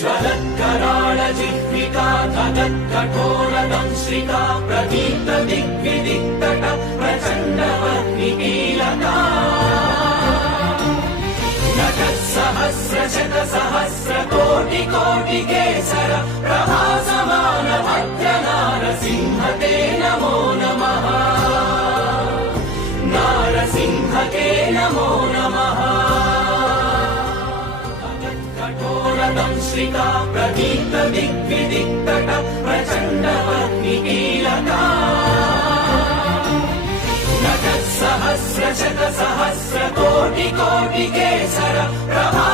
ज्वलत्कराळ जिह्विका धगत्कठोरदंश्रिका प्रदीप्त दिग्विदिक्तट प्रचण्डवह्निकीलका सहस्रशतसहस्रकोटिकोटिकेसर प्रभासमान भद्रनारसिंह ते नमो नमः। नारसिंह ते नमो नमः। कठोरदंश्रिका प्रदीप्त दिग्विदिक्तट प्रचण्डवह्निकीलका सहस्रशतसहस्रकोटिकोटिकेसर प्रभा